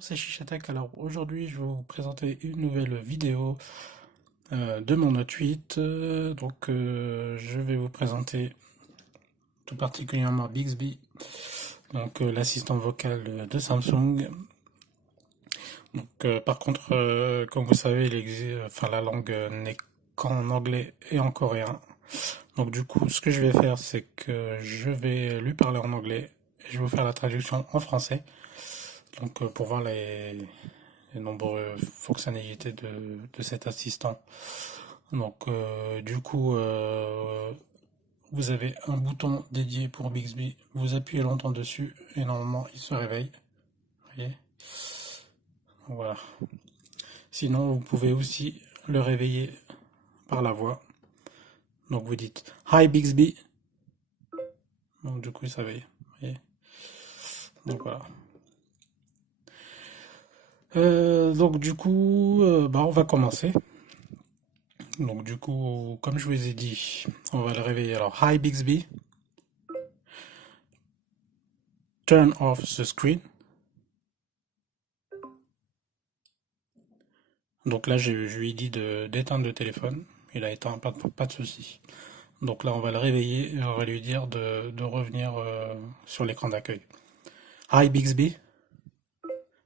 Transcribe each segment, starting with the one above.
C'est Chichatek. Alors aujourd'hui, je vais vous présenter une nouvelle vidéo de mon Note 8. Je vais vous présenter tout particulièrement Bixby, donc l'assistant vocal de Samsung. Par contre, comme vous savez, la langue n'est qu'en anglais et en coréen. Donc du coup, ce que je vais faire, c'est que je vais lui parler en anglais et je vais vous faire la traduction en français. Pour voir les nombreuses fonctionnalités de cet assistant. Vous avez un bouton dédié pour Bixby, vous appuyez longtemps dessus et normalement il se réveille. Vous voyez, voilà. Sinon, vous pouvez aussi le réveiller par la voix. Donc vous dites Hi Bixby. Donc du coup il se réveille. Vous voyez. Donc voilà. On va commencer. Donc du coup, comme je vous ai dit, on va le réveiller. Alors, Hi Bixby, turn off the screen. Donc là, je lui ai dit d'éteindre le téléphone. Il a éteint, pas de souci. Donc là, on va le réveiller et on va lui dire de revenir sur l'écran d'accueil. Hi Bixby,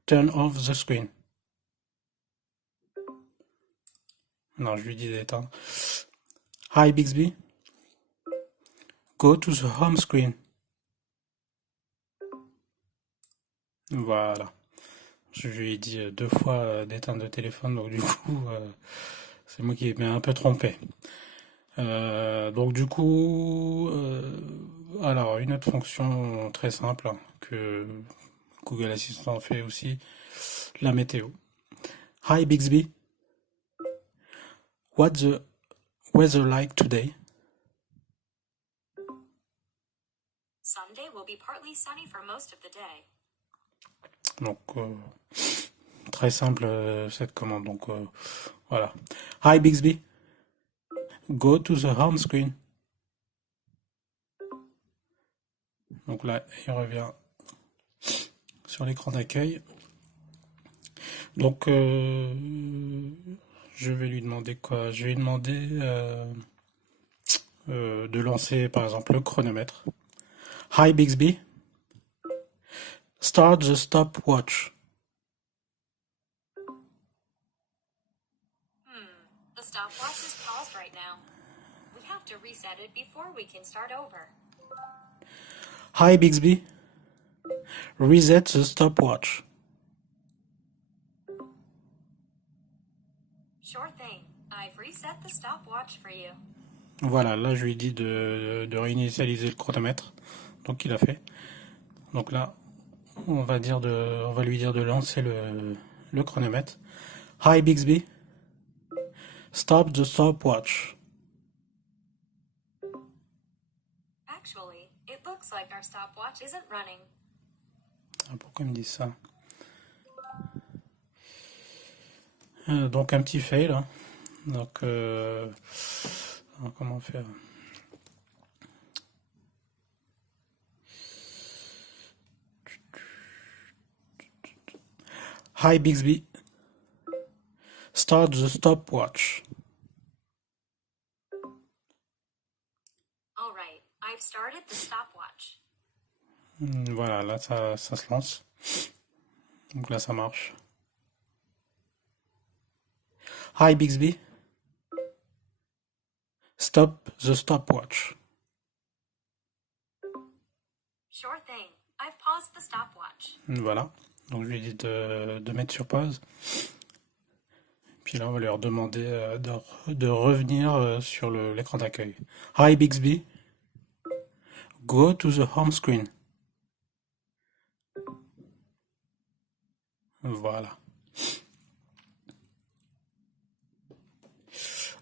turn off the screen. Non, je lui dis d'éteindre. Hi Bixby, go to the home screen. Voilà. Je lui ai dit deux fois d'éteindre le téléphone, donc du coup, c'est moi qui m'ai un peu trompé. Alors une autre fonction très simple que Google Assistant fait aussi, la météo. Hi Bixby, what's the weather like today? Sunday will be partly sunny for most of the day. Donc très simple cette commande. Voilà. Hi Bixby, go to the home screen. Donc là, il revient sur l'écran d'accueil. Je vais lui demander quoi? Je vais lui demander de lancer par exemple le chronomètre. Hi Bixby, start the stopwatch. The stopwatch is paused right now. We have to reset it before we can start over. Hi Bixby, reset the stopwatch. Sure thing. I've reset the stopwatch for you. Voilà, là je lui dis de réinitialiser le chronomètre. Donc il a fait. Donc là, on va lui dire de lancer le chronomètre. Hi Bixby, stop the stopwatch. Actually, it looks like our stopwatch isn't running. Ah, pourquoi il me dit ça? Donc un petit fail. Hein. Alors, comment faire? Hi Bixby, start the stopwatch. All right, I've started the stopwatch. Voilà, là ça se lance. Donc là ça marche. Hi Bixby, stop the stopwatch. Sure thing. I've paused the stopwatch. Voilà, donc je lui ai dit de mettre sur pause. Puis là on va leur demander de revenir sur l'écran d'accueil. Hi Bixby, go to the home screen. Voilà.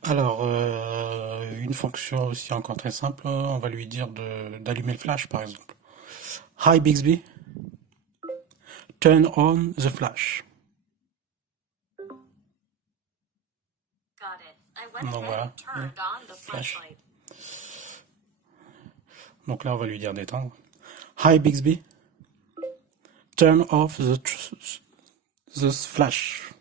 Alors, une fonction aussi encore très simple, on va lui dire d'allumer le flash par exemple. Hi Bixby, turn on the flash. Got it. I went Donc ahead voilà, and turned on the flash. flashlight. Donc là, on va lui dire d'éteindre. Hi Bixby, turn off the flash.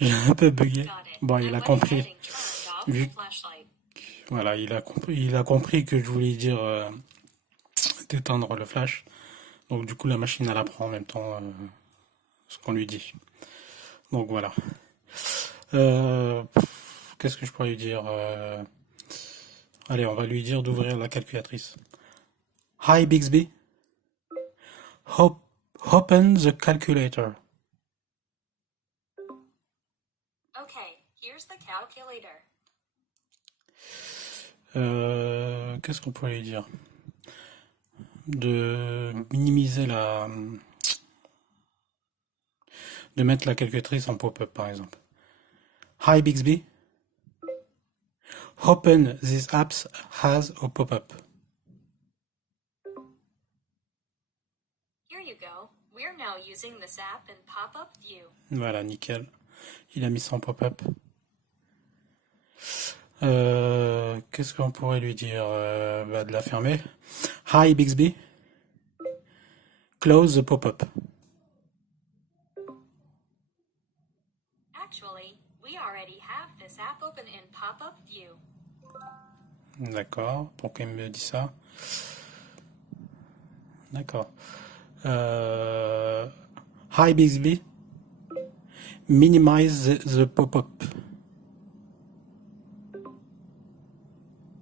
J'ai un peu bugué. Got it. Bon, I il a went compris. ahead and turned off Vu, the flashlight. voilà, il a compris que je voulais dire d'éteindre le flash. Donc du coup, la machine, elle apprend en même temps ce qu'on lui dit. Donc voilà. Qu'est-ce que je pourrais lui dire allez, on va lui dire d'ouvrir la calculatrice. Hi Bixby, open the calculator. Okay, here's the calculator. Qu'est-ce qu'on pourrait lui dire de minimiser de mettre la calculatrice en pop-up par exemple. Hi Bixby, open this apps as a pop-up. Here you go. We're now using this app in pop-up view. Voilà, nickel. Il a mis son pop-up. Qu'est-ce qu'on pourrait lui dire de la fermer. Hi Bixby, close the pop-up. Actually, we already have this app open in pop-up view. D'accord, pourquoi il me dit ça? D'accord. Hi Bixby, minimize the pop-up.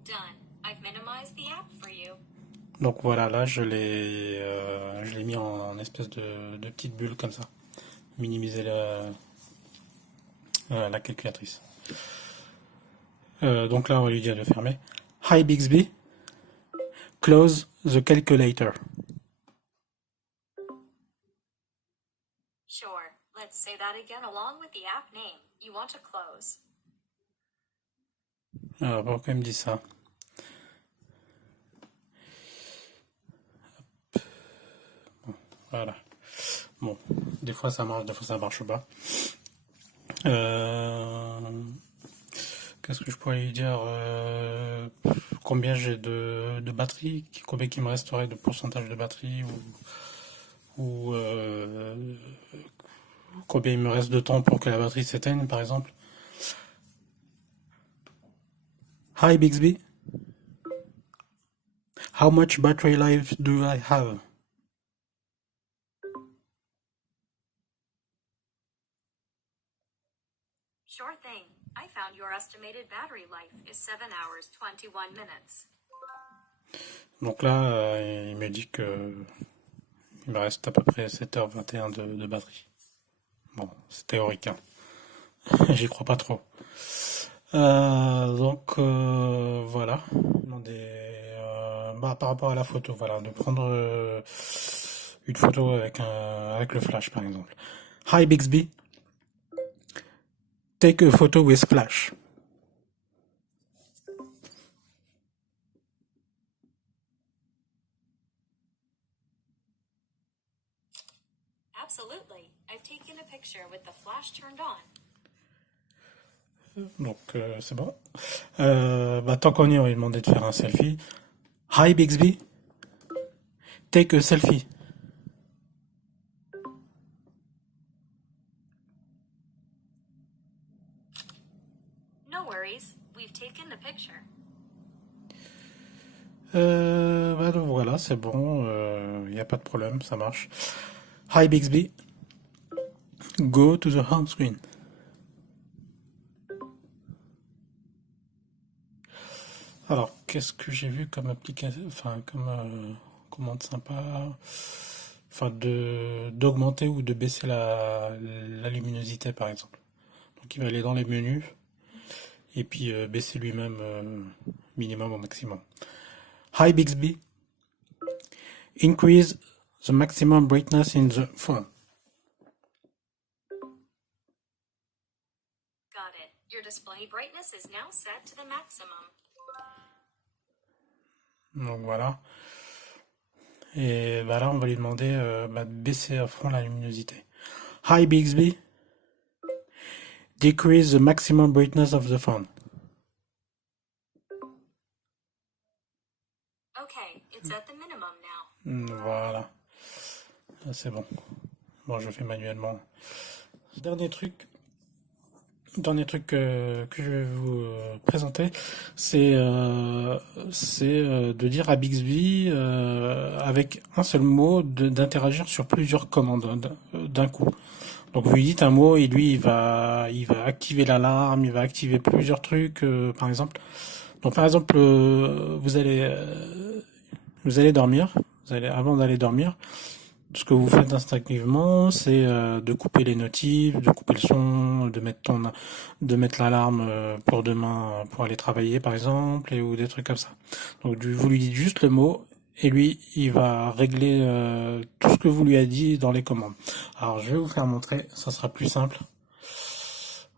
Done. I've minimized the app for you. Donc voilà, là je l'ai mis en espèce de petite bulle comme ça. Minimiser la calculatrice. Donc là on va lui dire de fermer. Hi Bixby, close the calculator. Sure. Let's say that again along with the app name. You want to close. Alors pourquoi il me dit ça? Bon, voilà. Bon, des fois ça marche, des fois ça marche pas. Qu'est-ce que je pourrais lui dire combien j'ai de batterie, combien il me resterait de pourcentage de batterie ou combien il me reste de temps pour que la batterie s'éteigne par exemple. Hi Bixby, how much battery life do I have? Sure thing. I found your estimated battery life is 7 hours 21 minutes. Donc là, il me dit que il me reste à peu près 7h21 de batterie. Bon, c'est théorique, hein. J'y crois pas trop. Donc voilà. Par rapport à la photo, voilà, de prendre une photo avec le flash par exemple. Hi Bixby, take a photo with flash. Absolutely. I've taken a picture with the flash turned on. Donc c'est bon. Tant qu'on y est, on va lui demander de faire un selfie. Hi Bixby, take a selfie. No worries. We've taken the picture. Donc voilà, c'est bon, il n'y a pas de problème, ça marche. Hi Bixby, go to the home screen. Alors, qu'est-ce que j'ai vu comme application, enfin, comme commande sympa, enfin, d'augmenter ou de baisser la luminosité, par exemple. Donc, il va aller dans les menus et puis baisser lui-même minimum au maximum. Hi Bixby, increase the maximum brightness in the phone. Got it. Your display brightness is now set to the maximum. Donc voilà. Et là, on va lui demander de baisser à fond la luminosité. Hi Bixby, decrease the maximum brightness of the phone. Okay, it's at the minimum now. Voilà. C'est bon. Bon, je fais manuellement. Dernier truc que je vais vous présenter, c'est de dire à Bixby avec un seul mot d'interagir sur plusieurs commandes d'un coup. Donc vous lui dites un mot et lui il va activer l'alarme, il va activer plusieurs trucs par exemple. Donc par exemple vous allez dormir, avant d'aller dormir, ce que vous faites instinctivement, c'est de couper les notifs, de couper le son, de mettre l'alarme pour demain pour aller travailler par exemple, ou des trucs comme ça. Donc vous lui dites juste le mot et lui, il va régler tout ce que vous lui avez dit dans les commandes. Alors je vais vous faire montrer, ça sera plus simple.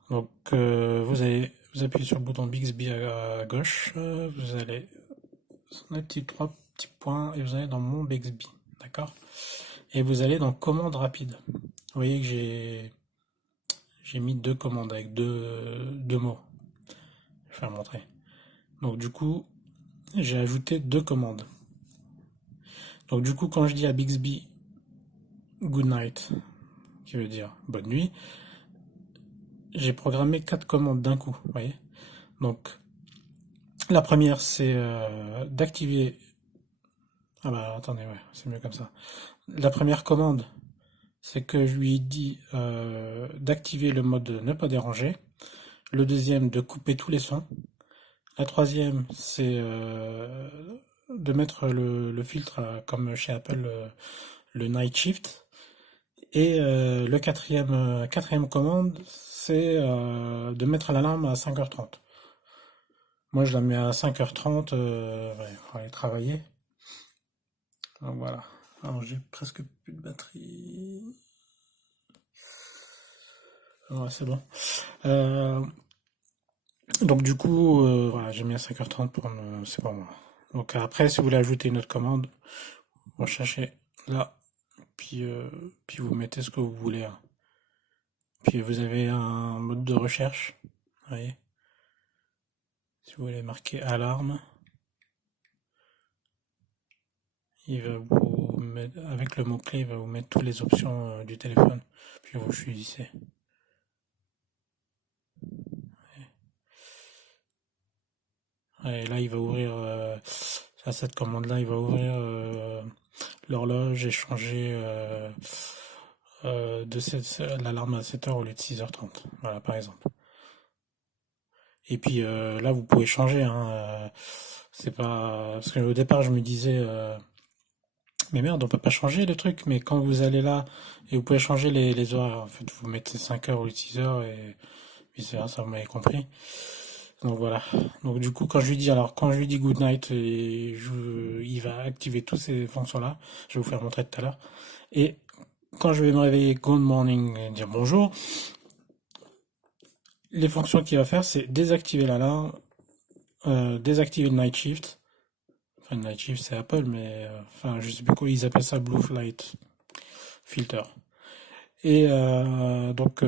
Donc vous appuyez sur le bouton Bixby à gauche, vous allez sur les trois petits points et vous allez dans mon Bixby, d'accord? Et vous allez dans commande rapide. Vous voyez que j'ai mis deux commandes avec deux mots. Je vais faire montrer. Donc du coup, j'ai ajouté deux commandes. Donc du coup, quand je dis à Bixby good night, qui veut dire bonne nuit, j'ai programmé quatre commandes d'un coup. Vous voyez. Donc la première, c'est d'activer. Ah bah attendez, ouais, c'est mieux comme ça. La première commande, c'est que je lui dis d'activer le mode ne pas déranger. Le deuxième, de couper tous les sons. La troisième, c'est de mettre le filtre comme chez Apple, le Night Shift. Et le quatrième commande, c'est de mettre l'alarme à 5h30. Moi, je la mets à 5h30 ouais, pour aller travailler. Donc voilà. Alors, j'ai presque plus de batterie. Ouais, c'est bon. Donc du coup, voilà, j'ai mis à 5h30 c'est pour moi. Donc après, si vous voulez ajouter une autre commande, vous cherchez là, puis, puis vous mettez ce que vous voulez, hein. Puis vous avez un mode de recherche, vous voyez. Si vous voulez marquer alarme, il va vous mettre, avec le mot-clé, il va vous mettre toutes les options du téléphone, puis vous choisissez. Et là, il va ouvrir, à cette commande-là, il va ouvrir l'horloge et changer l'alarme à 7h au lieu de 6h30. Voilà, par exemple. Et puis là, vous pouvez changer, hein, c'est pas. Parce qu'au départ, je me disais, mais merde, on peut pas changer le truc. Mais quand vous allez là, et vous pouvez changer les horaires, en fait, vous mettez 5h au lieu de 6h, et vice versa, vous m'avez compris. Donc voilà. Donc du coup, quand je lui dis good night, il va activer toutes ces fonctions-là. Je vais vous faire montrer tout à l'heure. Et quand je vais me réveiller, good morning, et dire bonjour, les fonctions qu'il va faire, c'est désactiver l'alarme, désactiver le night shift. Enfin, le night shift, c'est Apple, mais enfin, je sais plus quoi ils appellent ça, blue light filter. Et donc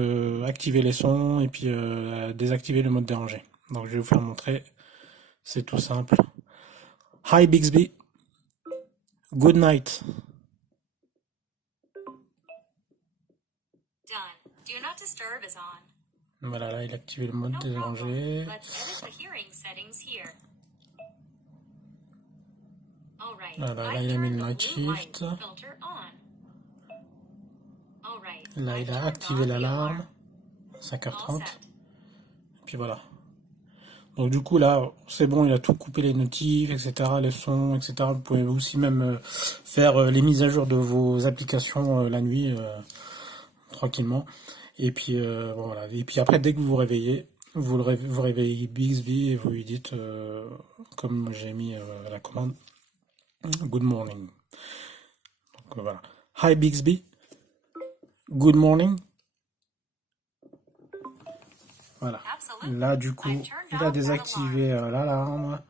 activer les sons et puis désactiver le mode dérangé. Donc je vais vous faire montrer. C'est tout simple. Hi Bixby. Good night. Done. Do not disturb is on. Voilà, là, il a activé le mode No problem. dérangé. Let's edit the hearing settings here. All right. Voilà, là, I've il a mis turned le the night blue light shift. filter on. All right. Là, I've il a turned activé on the l'alarme. alarm. All 5h30. set. Puis voilà. Donc du coup, là, c'est bon, il a tout coupé, les notifs, etc., les sons, etc. Vous pouvez aussi même faire les mises à jour de vos applications la nuit, tranquillement. Et puis, bon, voilà. Et puis après, dès que vous vous réveillez, vous réveillez Bixby et vous lui dites, comme j'ai mis la commande, good morning. Donc voilà. Hi Bixby, good morning. Voilà. Absolutely. Là, du coup, I've turned il off a that désactivé l'alarme.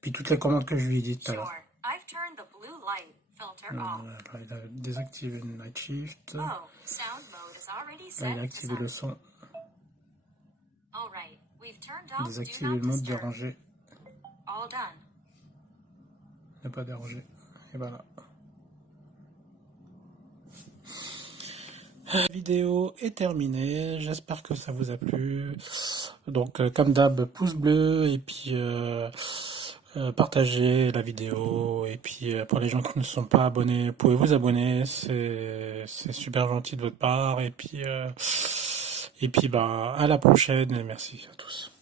Puis toutes les commandes que je lui ai dites tout à alarm. l'heure. Sure. I've turned the blue light filter off. Là, il a désactivé le night shift. Oh, sound mode is already Là, set il a to activé le silent. son. All right. We've turned off do Désactivé not le mode disturb. dérangé. All done. Ne pas déranger. Et voilà. La vidéo est terminée, j'espère que ça vous a plu. Donc comme d'hab, pouce bleu et puis partagez la vidéo et puis pour les gens qui ne sont pas abonnés, vous pouvez vous abonner, c'est super gentil de votre part et puis bah à la prochaine et merci à tous.